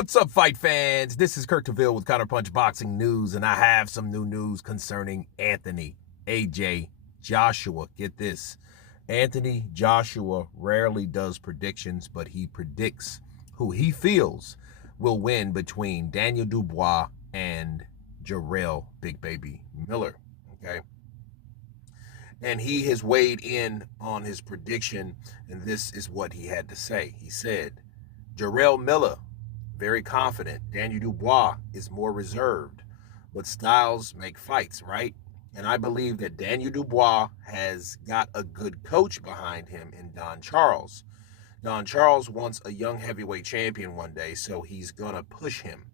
What's up, fight fans? This is Kurt DeVille with Counterpunch Boxing News, and I have some new news concerning Anthony AJ Joshua. Get this. Anthony Joshua rarely does predictions, but he predicts who he feels will win between Daniel Dubois and Jarrell Big Baby Miller. Okay. And he has weighed in on his prediction, and this is what he had to say. He said, Jarrell Miller, very confident. Daniel Dubois is more reserved, but styles make fights, right? And I believe that Daniel Dubois has got a good coach behind him in Don Charles. Don Charles wants a young heavyweight champion one day, so he's going to push him.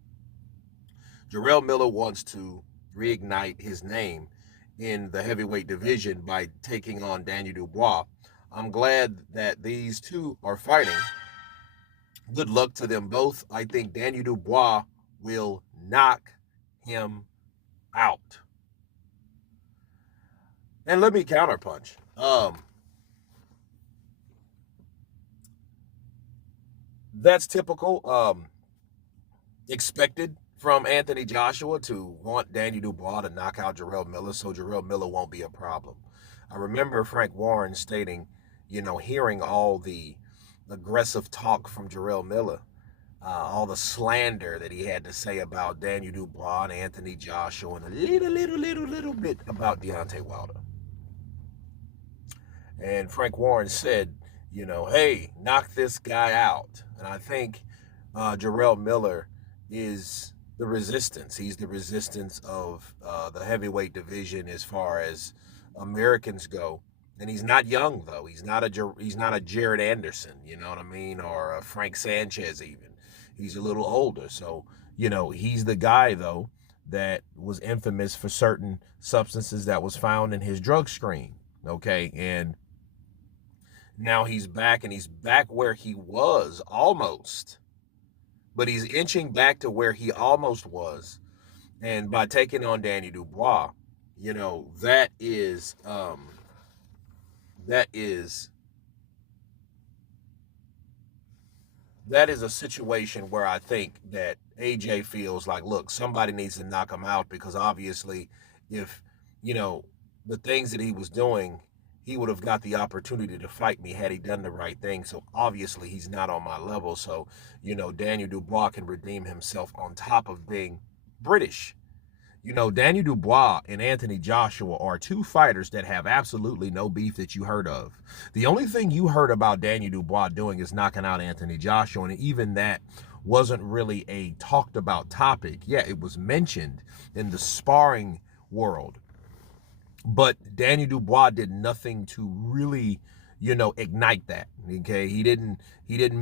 Jarrell Miller wants to reignite his name in the heavyweight division by taking on Daniel Dubois. I'm glad that these two are fighting. Good luck to them both. I think Daniel Dubois will knock him out. And let me counterpunch. That's typical, expected from Anthony Joshua to want Daniel Dubois to knock out Jarrell Miller, so Jarrell Miller won't be a problem. I remember Frank Warren stating, hearing all the aggressive talk from Jarrell Miller, all the slander that he had to say about Daniel Dubois and Anthony Joshua, and a little bit about Deontay Wilder. And Frank Warren said, hey, knock this guy out. And I think Jarrell Miller is the resistance. He's the resistance of the heavyweight division as far as Americans go. And he's not young, though. He's not a Jared Anderson, you know what I mean, or a Frank Sanchez even. He's a little older. So, he's the guy, though, that was infamous for certain substances that was found in his drug screen, okay? And now he's back, and he's back where he was almost. But he's inching back to where he almost was. And by taking on Daniel Dubois, that is a situation where I think that AJ feels like, look, somebody needs to knock him out, because obviously if, the things that he was doing, he would have got the opportunity to fight me had he done the right thing. So obviously he's not on my level. So, Daniel Dubois can redeem himself on top of being British. Daniel Dubois and Anthony Joshua are two fighters that have absolutely no beef that you heard of. The only thing you heard about Daniel Dubois doing is knocking out Anthony Joshua, and even that wasn't really a talked about topic. Yeah, it was mentioned in the sparring world, but Daniel Dubois did nothing to really, ignite that. Okay, he didn't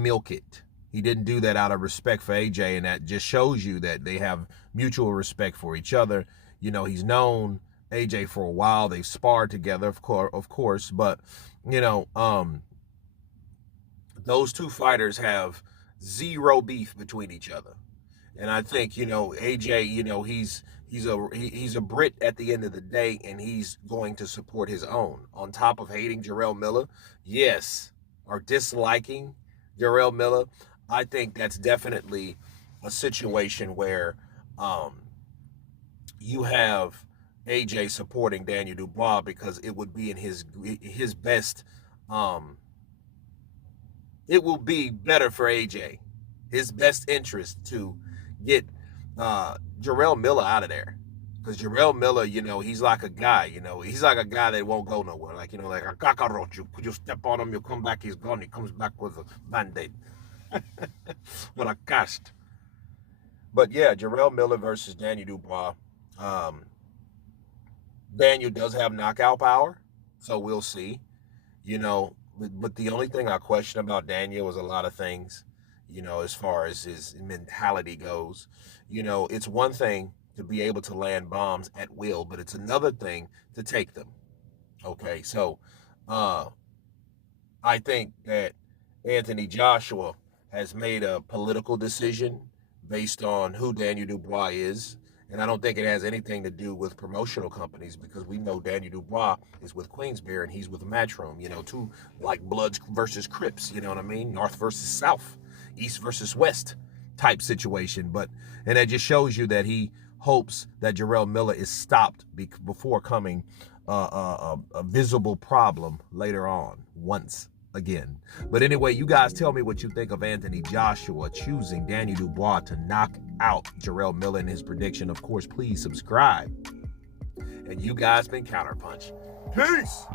milk it. He didn't do that out of respect for AJ, and that just shows you that they have mutual respect for each other. He's known AJ for a while. They've sparred together, of course, but those two fighters have zero beef between each other. And I think, AJ, he's a Brit at the end of the day, and he's going to support his own. On top of hating Jarrell Miller, yes, or disliking Jarrell Miller, I think that's definitely a situation where you have AJ supporting Daniel Dubois, because it would be in his best, it will be better for AJ, his best interest to get Jarrell Miller out of there. Because Jarrell Miller, he's like a guy, he's like a guy that won't go nowhere. Like, like a cockroach. You step on him, you come back, he's gone. He comes back with a Band-Aid. With a cast. But yeah, Jarrell Miller versus Daniel Dubois. Daniel does have knockout power, so we'll see. But the only thing I question about Daniel is a lot of things, as far as his mentality goes. It's one thing to be able to land bombs at will, but it's another thing to take them. Okay, so I think that Anthony Joshua has made a political decision based on who Daniel Dubois is. And I don't think it has anything to do with promotional companies, because we know Daniel Dubois is with Queensberry and he's with Matchroom, two like Bloods versus Crips, you know what I mean? North versus South, East versus West. type situation. And that just shows you that he hopes that Jarrell Miller is stopped before coming a visible problem later on, once again. But anyway, you guys tell me what you think of Anthony Joshua choosing Daniel Dubois to knock out Jarrell Miller in his prediction. Of course, please subscribe. And you guys been Counterpunch. Peace!